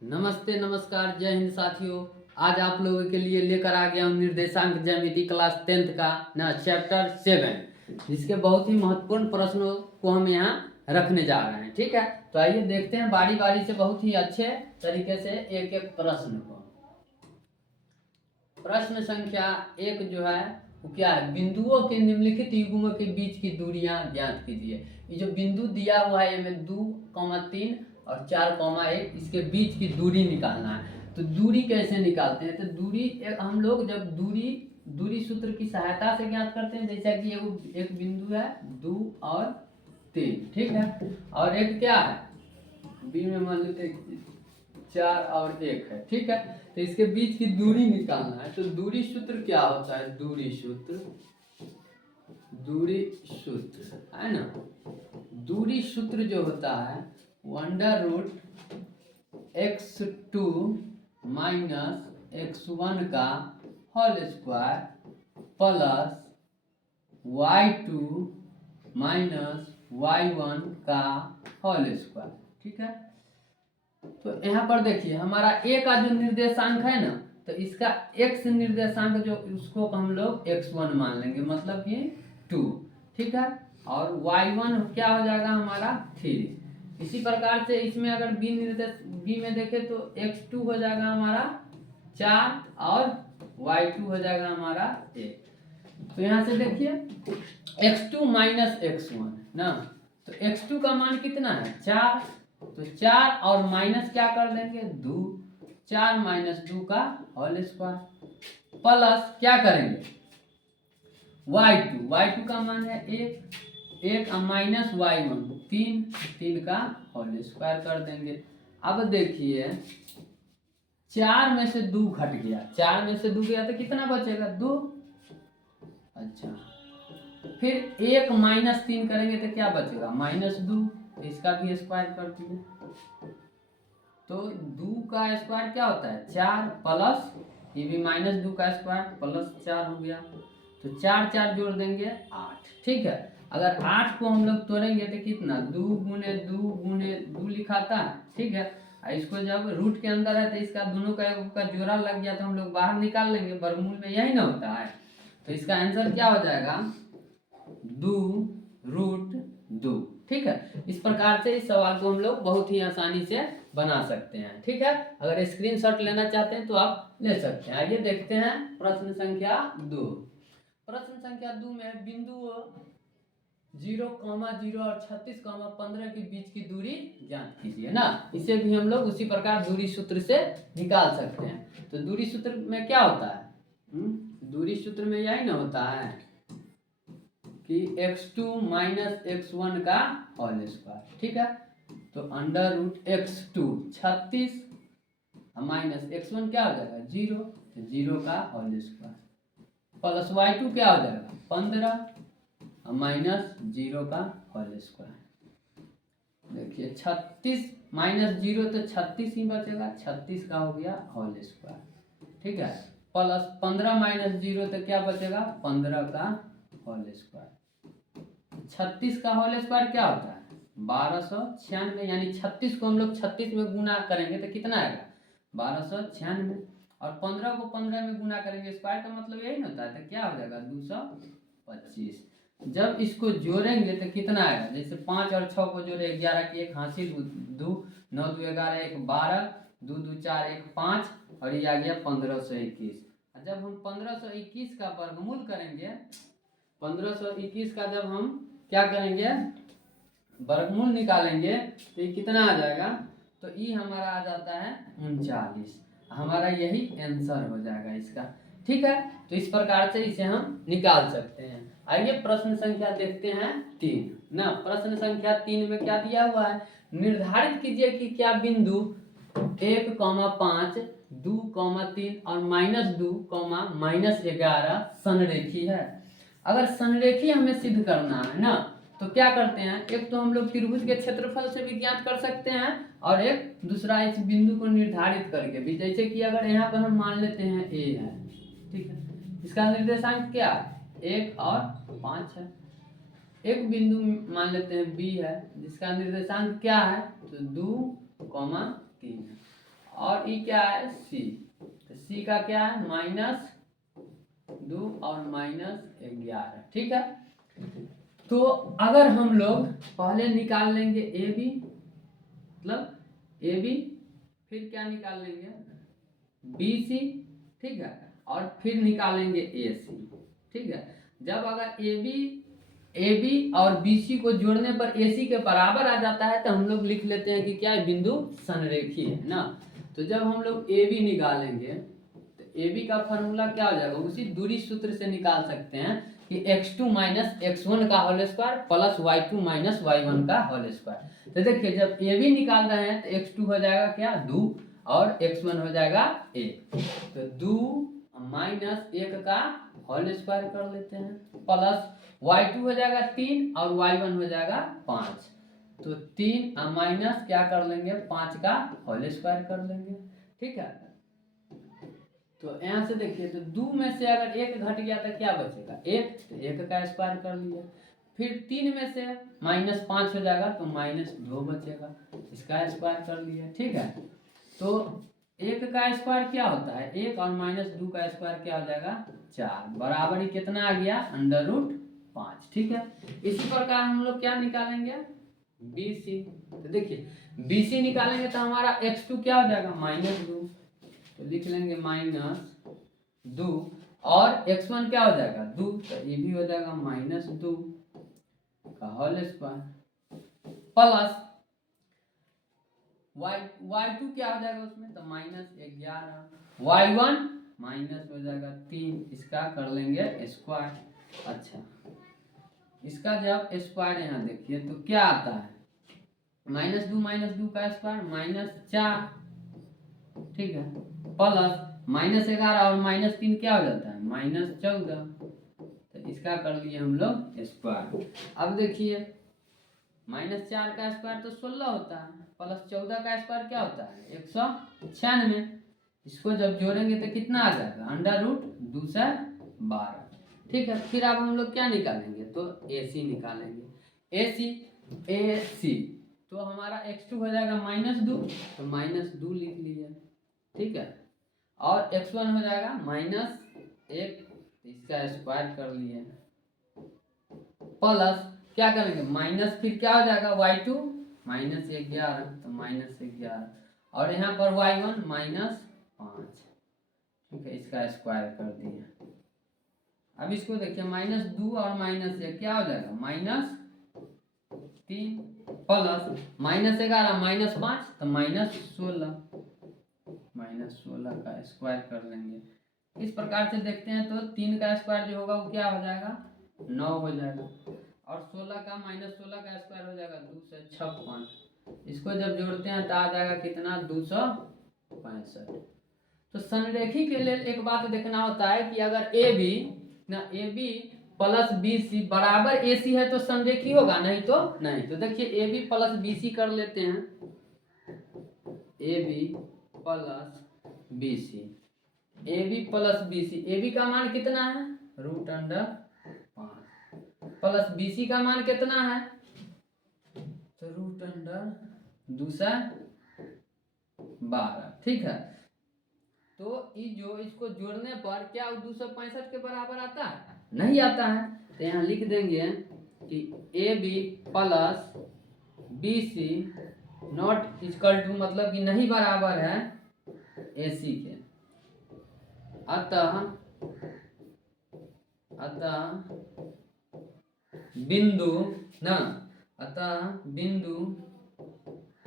नमस्ते नमस्कार जय हिंद साथियों। आज आप लोगों के लिए लेकर आ गया हूँ निर्देशांक ज्यामिति क्लास 10th का ना चैप्टर 7, जिसके बहुत ही महत्वपूर्ण प्रश्नों को हम यहाँ रखने जा रहे हैं। ठीक है, तो आइए देखते हैं बारी बारी से बहुत ही अच्छे तरीके से एक एक प्रश्न को। प्रश्न संख्या 1 जो है वो क्या है, बिंदुओं के निम्नलिखित युग्मों के बीच की दूरियां ज्ञात कीजिए। ये जो बिंदु दिया हुआ है इसमें 2,3 और 4,1 इसके बीच की दूरी निकालना है। तो दूरी कैसे निकालते हैं, तो दूरी हम लोग जब दूरी सूत्र की सहायता से ज्ञात करते हैं। जैसा कि एक बिंदु है 2 और 3, ठीक है, और एक क्या है बी में मान लेते 4 और 1 है, ठीक है। तो इसके बीच की दूरी निकालना है। तो दूरी सूत्र क्या होता है, दूरी सूत्र है ना। दूरी सूत्र जो होता है √x2 माइनस x1 का whole square plus y2 minus y1 का होल स्क्वायर, ठीक है। तो यहाँ पर देखिए हमारा a का जो निर्देशांक है ना, तो इसका x निर्देशांक जो उसको हम लोग x1 मान लेंगे, मतलब कि 2, ठीक है। और y1 क्या हो जाएगा हमारा 3। इसी प्रकार से इसमें अगर b में देखें तो x2 हो जाएगा हमारा 4 और y2 हो जाएगा हमारा 1। तो यहाँ से देखिए x2 माइनस x1 ना, तो x2 का मान कितना है 4, तो 4 और माइनस क्या कर देंगे 2, 4 माइनस 2 का होल स्क्वायर प्लस क्या करेंगे y2 का मान है 1 माइनस y1 3 का होल स्क्वायर कर देंगे। अब देखिए 4 में से 2 घट गया, 4 में से 2 गया तो कितना बचेगा 2। अच्छा, फिर 1 माइनस 3 करेंगे तो क्या बचेगा -2, इसका भी स्क्वायर कर दिए। तो 2 का स्क्वायर क्या होता है 4 प्लस ये भी -2 का स्क्वायर प्लस 4 हो गया। तो 4 जोड़ देंगे 8, ठीक है। अगर 8 को हम लोग तोड़ेंगे तो कितना 2 गुने 2 लिखाता है, ठीक है। इसको जब रूट के अंदर है तो इसका दोनों का जोड़ा लग गया तो हम लोग बाहर निकाल लेंगे, वर्गमूल में यही ना होता है। तो इसका आंसर क्या हो जाएगा 2√2, ठीक है। इस प्रकार से इस सवाल को हम लोग बहुत ही आसानी से बना सकते हैं, ठीक है। अगर स्क्रीनशॉट लेना चाहते हैं तो आप ले सकते हैं। आइए देखते हैं प्रश्न संख्या 2। प्रश्न संख्या 2 में बिंदु 0,0 और 36,15 के बीच की दूरी ज्ञात कीजिए ना। इसे भी हम लोग उसी प्रकार दूरी सूत्र से निकाल सकते हैं। तो दूरी सूत्र में क्या होता है, दूरी सूत्र में यही ना होता है कि x2 माइनस x1 का होल स्क्वायर, ठीक है। तो √x2 36 माइनस x1 क्या हो जाएगा 0, तो 0 का होल स्क्वायर प्लस y2 क्या हो जाएगा 15 माइनस 0 का होल स्क्वायर। देखिए 36 माइनस 0 तो 36 ही बचेगा, 36 का हो गया होल स्क्वायर, ठीक है। प्लस 15 माइनस 0 तो क्या बचेगा 15 का होल स्क्वायर। 36 का होल स्क्वायर क्या होता है 1296, यानी 36 को हम लोग 36 में गुना करेंगे तो कितना आएगा 1296, और 15 को 15 में गुना करेंगे स्क्वायर का मतलब यही ना होता है, तो क्या हो जाएगा 225। जब इसको जोड़ेंगे तो कितना आएगा, जैसे 5 और 6 को जोड़े 11 की 1 हासिल 2, 9 2 11 1 12, 2 2 4 1 5, और ये आ गया 1521। जब हम 1521 का वर्गमूल करेंगे, 1521 का जब हम क्या करेंगे वर्गमूल निकालेंगे तो ये कितना आ जाएगा, तो ये हमारा आ जाता है 39। हमारा यही आंसर हो जाएगा इसका, ठीक है। तो इस प्रकार से इसे हम निकाल सकते हैं। आइए प्रश्न संख्या देखते हैं 3 ना। प्रश्न संख्या 3 में क्या दिया हुआ है, निर्धारित कीजिए कि क्या बिंदु 1,5 2,3 और -2, -11 संरेखी है। अगर संरेखी हमें सिद्ध करना है ना, तो क्या करते हैं, एक तो हम लोग त्रिभुज के क्षेत्रफल से भी ज्ञात कर सकते हैं, और एक दूसरा इस बिंदु को निर्धारित करके भी। जैसे कि अगर यहाँ पर हम मान लेते हैं a है, ठीक है, इसका निर्देशांक क्या 1 और 5 है। एक बिंदु मान लेते हैं b है, जिसका निर्देशांक क्या है तो 2,3 है। और ई क्या है सी, तो सी का क्या है -2 और -11, ठीक है। तो अगर हम लोग पहले निकाल लेंगे ए बी, मतलब ए बी, फिर क्या निकाल लेंगे बी सी, ठीक है, और फिर निकालेंगे ए सी, ठीक है। जब अगर ए बी और बी सी को जोड़ने पर ए सी के बराबर आ जाता है तो हम लोग लिख लेते हैं कि क्या है, बिंदु संरेखी है ना। तो जब हम लोग ए बी निकालेंगे तो ए बी का फॉर्मूला क्या हो जाएगा, उसी दूरी सूत्र से निकाल सकते हैं कि x2 - x1 का whole square plus y2 - y1 का होल स्क्वायर। तो देखिए जब ए बी निकाल रहे हैं तो x2 हो जाएगा क्या 2 और x1 हो जाएगा 1, तो 2 - 1 का होल स्क्वायर कर लेते हैं, प्लस y2 हो जाएगा 3 और y1 हो जाएगा 5, तो 3 माइनस क्या कर लेंगे 5 का होल स्क्वायर कर लेंगे, ठीक है। तो यहाँ से देखिए तो 2 में से अगर 1 घट गया तो क्या बचेगा 1, तो 1 का स्क्वायर कर लिया। फिर 3 में से -5 हो जाएगा तो -2 बचेगा, इसका स्क्वायर कर लिया, ठीक है। तो 1 का स्क्वायर क्या होता है 1 और -2 का स्क्वायर क्या हो जाएगा 4, बराबर ही कितना आ गया √5, ठीक है। इसी प्रकार हम लोग क्या निकालेंगे बी सी, तो देखिए बी सी निकालेंगे तो हमारा x2 क्या हो जाएगा -2, तो लिख लेंगे -2 और x1 क्या हो जाएगा 2, तो ये भी हो जाएगा -2 का होल स्क्वायर प्लस y2 क्या हो जाएगा उसमें तो -11, y1 माइनस हो जाएगा 3, इसका कर लेंगे स्क्वायर। अच्छा इसका जब स्क्वायर यहाँ देखिए तो क्या आता है -2 का स्क्वायर -4, ठीक है, प्लस -11 और -3 क्या हो जाता है -14, तो इसका कर लिए हम लोग स्क्वायर। अब देखिए -4 का स्क्वायर तो 16 होता है, प्लस 14 का स्क्वायर क्या होता है 196, इसको जब जोड़ेंगे तो कितना आ जाएगा √2 से 12, ठीक है। फिर अब हम लोग क्या निकालेंगे तो ए सी निकालेंगे, ए सी तो हमारा x2 हो जाएगा -2, तो -2 लिख लीजिए, ठीक है, और x1 हो जाएगा -1, इसका स्क्वायर कर लिए, प्लस क्या करेंगे माइनस, फिर क्या हो जाएगा y2 -11, तो -11, और यहाँ पर y1 -5, ठीक है, इसका स्क्वायर कर दिए। अब इसको देखिए -2 और -1 क्या हो जाएगा -3, प्लस -11 -5 तो -16 का स्क्वायर कर लेंगे। इस प्रकार से देखते हैं तो 3 का स्क्वायर जो होगा वो क्या हो जाएगा 9 हो जाएगा, और 16 का -16 का स्क्वायर हो जाएगा 256, इसको जब जोड़ते हैं तो आ जाएगा कितना 265। तो संरेखी के लिए एक बात देखना होता है कि अगर A B plus B C बराबर ए सी है तो संरेखी होगा, नहीं तो नहीं। तो देखिए A B plus B C कर लेते हैं, A B plus B C, A B plus B C, A B का मान कितना है √5, प्लस बी सी का मान कितना है तो √2 से 12, ठीक है। तो जो इसको जोड़ने पर क्या 265 के बराबर आता है नहीं आता है, तो यहाँ लिख देंगे कि A B plus B C not equal to, मतलब कि नहीं बराबर है ए सी के, अतः बिंदु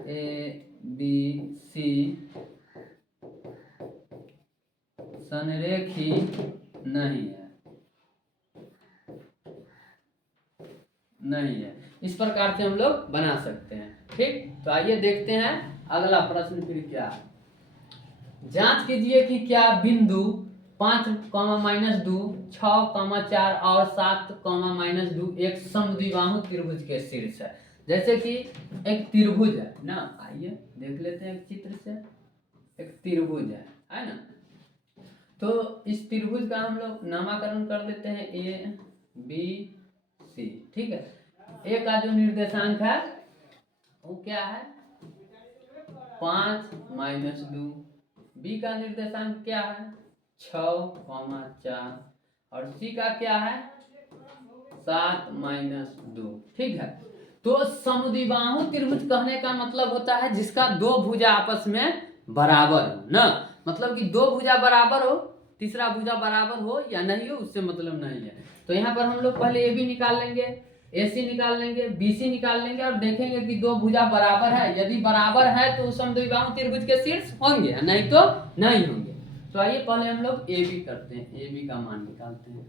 ए बी सी संरेखी नहीं है। इस प्रकार से हम लोग बना सकते हैं, ठीक। तो आइए देखते हैं अगला प्रश्न फिर क्या है। जांच कीजिए कि क्या बिंदु 5, -2, 6, 4 और 7, -2 एक समद्विबाहु त्रिभुज के शीर्ष है। जैसे कि एक त्रिभुज है ना, आइए देख लेते हैं चित्र से, एक त्रिभुज है ना। तो इस त्रिभुज का हम लोग नामकरण कर देते हैं ए बी सी, ठीक है। ए का जो निर्देशांक है वो क्या है 5 माइनस 2। बी का निर्देशांक क्या है 6,4 और सी का क्या है 7 माइनस 2। ठीक है, तो समद्विबाहु त्रिभुज कहने का मतलब होता है जिसका दो भुजा आपस में बराबर हो ना, मतलब कि दो भुजा बराबर हो, तीसरा भुजा बराबर हो या नहीं हो उससे मतलब नहीं है। तो यहाँ पर हम लोग पहले ए बी निकाल लेंगे, ए सी निकाल लेंगे, बी सी निकाल लेंगे और देखेंगे कि दो भुजा बराबर है। यदि बराबर है तो समद्विबाहु त्रिभुज के शीर्ष होंगे, नहीं तो नहीं होंगे। तो आइए पहले हम लोग ए बी करते हैं, ए बी का मान निकालते हैं।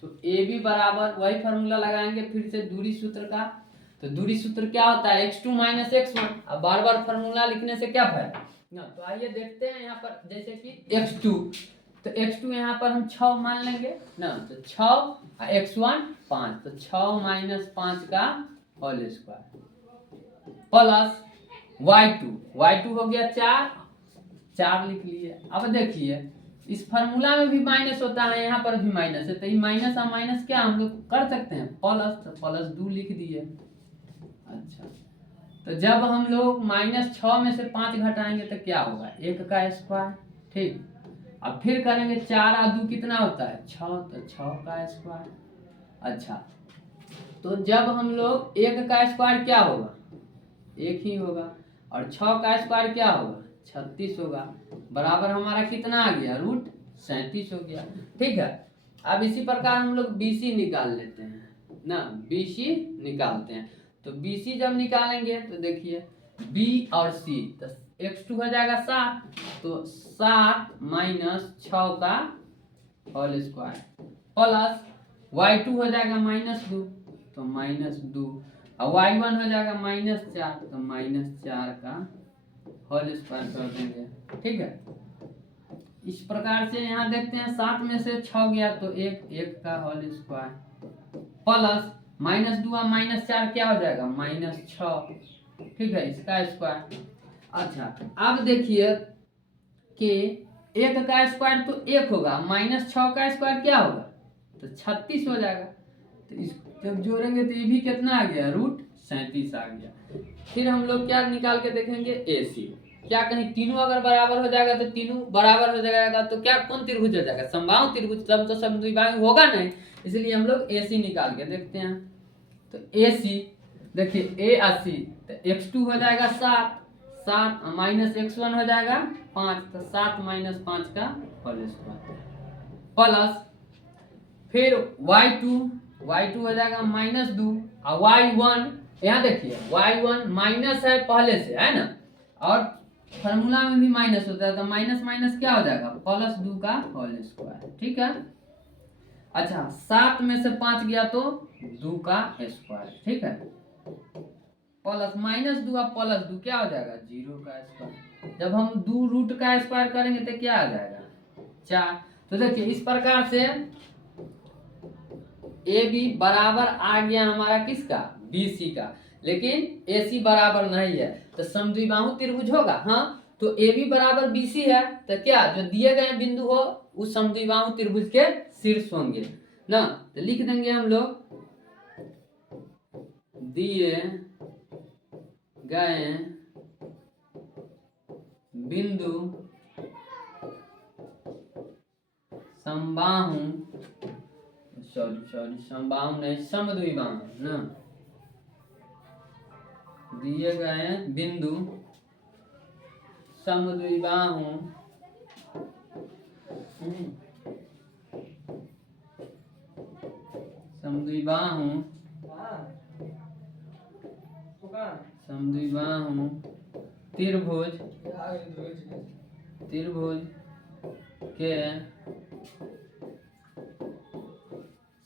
तो ए बी बराबर वही फॉर्मूला लगाएंगे फिर से दूरी सूत्र का। तो दूरी सूत्र क्या होता है x2 माइनस x1। अब बार बार फॉर्मूला लिखने से क्या फायदा ना। तो आइए देखते हैं यहाँ पर जैसे कि x2, तो x2 यहाँ पर हम 6 मान लेंगे ना, तो 6 और x1 5, तो 6 माइनस 5 का होल स्क्वायर प्लस y2 हो गया 4 लिख लिए। अब देखिए इस फार्मूला में भी माइनस होता है, यहाँ पर भी माइनस है, तो ये माइनस और माइनस क्या हम लोग कर सकते हैं प्लस, तो प्लस 2 लिख दिए। अच्छा, तो जब हम लोग -6 में से 5 घटाएंगे तो क्या होगा 1 का स्क्वायर। ठीक, अब फिर करेंगे 4 और 2 कितना होता है 6, तो 6 का स्क्वायर। अच्छा, तो जब हम लोग 1 का स्क्वायर क्या होगा 1 ही होगा और 6 का स्क्वायर क्या होगा 36 होगा, बराबर हमारा कितना आ गया √37 हो गया। ठीक है, अब इसी प्रकार हम लोग BC निकाल लेते हैं ना, BC निकालते हैं। तो BC जब निकालेंगे तो देखिए B और C, तो x2 हो जाएगा 7, तो 7 माइनस 6 का होल स्क्वायर प्लस y2 हो जाएगा -2, तो -2 और y1 हो जाएगा -4, तो -4 का होल स्क्वायर कर देंगे। ठीक है, इस प्रकार से यहाँ देखते हैं 7 में से 6 गया तो 1 का होल स्क्वायर प्लस -2 और -4 क्या हो जाएगा -6। ठीक है, इसका स्क्वायर। अच्छा, अब देखिए कि 1 का स्क्वायर तो 1 होगा, -6 का स्क्वायर क्या होगा तो 36 हो जाएगा। तो इस जब जोड़ेंगे तो ये भी कितना आ गया √37 आ गया। फिर हम लोग क्या निकाल के देखेंगे AC, क्या कहीं तीनों अगर बराबर हो जाएगा तो तीनों बराबर हो जाएगा तो क्या कौन त्रिभुज हो जाएगा समबाहु त्रिभुज, तब तो समद्विबाहु होगा नहीं, इसलिए हम लोग AC निकाल के देखते हैं। तो AC देखिए A और C, तो x2 हो जाएगा 7 माइनस x1 हो जाएगा 5, तो 7 माइनस 5 का होल स्क्वायर प्लस फिर y2 हो जाएगा -2 और y1, यहाँ देखिए y1 माइनस है पहले से है ना, और फार्मूला में भी माइनस होता है, तो माइनस माइनस क्या हो जाएगा +2 का होल स्क्वायर। ठीक है, अच्छा 7 में से 5 गया तो 2 का स्क्वायर। ठीक है, प्लस -2 और +2 क्या हो जाएगा 0 का स्क्वायर। जब हम 2 रूट का स्क्वायर करेंगे तो क्या आ जाएगा 4। तो देखिए इस प्रकार से AB बराबर आ गया हमारा किसका BC का, लेकिन AC बराबर नहीं है, तो समद्विबाहु त्रिभुज होगा। हाँ, तो AB बराबर BC है, तो क्या जो दिए गए बिंदु हो उस समद्विबाहु त्रिभुज के शीर्ष होंगे ना। तो लिख देंगे हम लोग दिए गए बिंदु समबाहु समबाहु नहीं समद्विबाहु ना, दिए गए बिंदु समद्विबाहु त्रिभुज के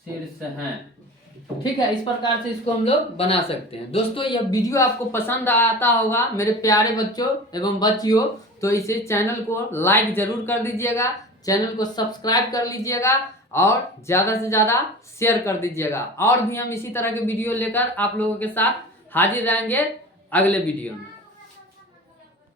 शीर्ष हैं। ठीक है, इस प्रकार से इसको हम लोग बना सकते हैं। दोस्तों यह वीडियो आपको पसंद आता होगा मेरे प्यारे बच्चों एवं बच्चियों, तो इसे चैनल को लाइक जरूर कर दीजिएगा, चैनल को सब्सक्राइब कर लीजिएगा और ज़्यादा से ज़्यादा शेयर कर दीजिएगा। और भी हम इसी तरह के वीडियो लेकर आप लोगों के साथ हाजिर रहेंगे अगले वीडियो में।